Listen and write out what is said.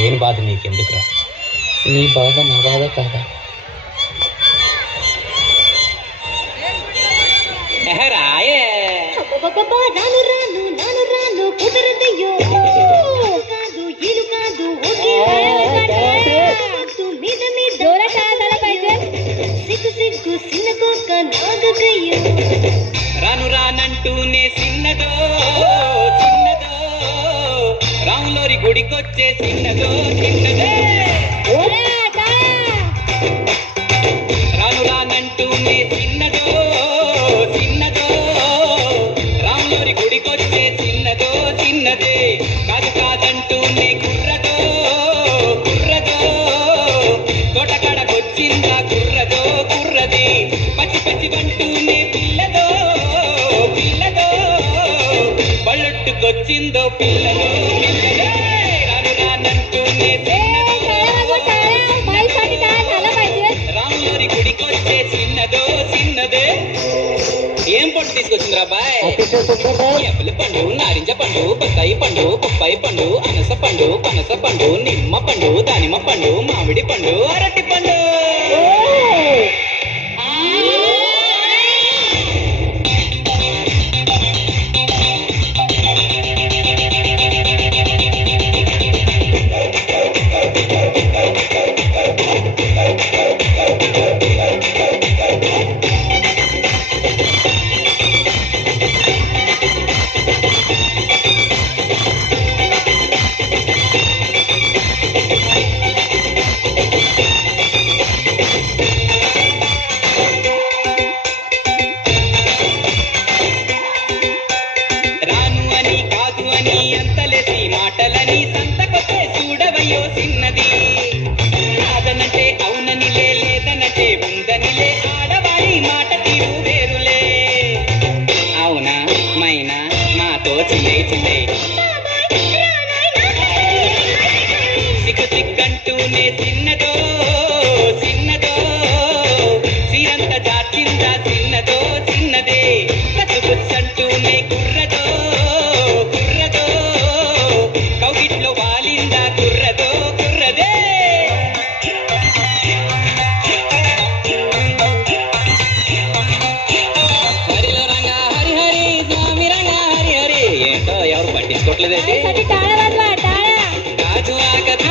లేని బాధ నీకెందుకురా? నీ బాధ నా బాధ కాదా? రాయే రాను రాను నాను రాను కుదరదయ్యో కాదు ఇలు కాదు మీద మీద సిగ్గు సిగ్గు సిన్నగోక నాగకయ్యో రాను రానంటూనే చిన్నదో చిన్నదో రాములోరి గుడికొచ్చే చిన్నదో చిన్నదే. రాను రానంటూనే చిన్నదో చిన్నదో రాములోరి గుడికొచ్చే చిన్నదో చిన్నదే. కాదు కాదంటూనే కుర్రదో కుర్రదో తోటకాడకొచ్చిందా కుర్రదో కుర్రది. పచ్చి పచ్చి వంటూనే పిల్లదో పిల్లదో బళ్ళొట్టుకొచ్చిందో పిల్లదో పిల్లదే. రాను రానంటూనే రాములోరి గుడికొచ్చే చిన్నదో చిన్నదే. ఏం పండు తీసుకొచ్చిందిరా బాయ్? ఎప్పలి పండు, నారింజ పండు, బత్తాయి పండు, బొప్పాయి పండు, అనస పండు, పనస పండు, నిమ్మ పండు, దానిమ్మ పండు, మామిడి పండు, అరటి పండు. అంతలేసి మాటలని సంతకొచ్చే చూడవయ్యో చిన్నది. కాదనంటే అవుననిలే లేదనంటే ఉందనిలే ఆడవారి మాట తీరు వేరులే. అవునా మైనా మాతో చిల్లే చిల్లే సిగ్గు సిగ్గంటూనే చిన్నదో చిన్నదో సీరంత దాచిందా చిన్నదో చిన్నదే. కట్టుబుచ్చంటూనే కుర్రదో కుర్రదో కౌగిట్లో వాలిందా కుర్రదో కుర్రదే. హరిలో రంగా హరి హరి స్వామి రంగా హరి హరి. ఏంటో ఎవరు పట్టించుకోవట్లేదండి. గాజు ఆగదు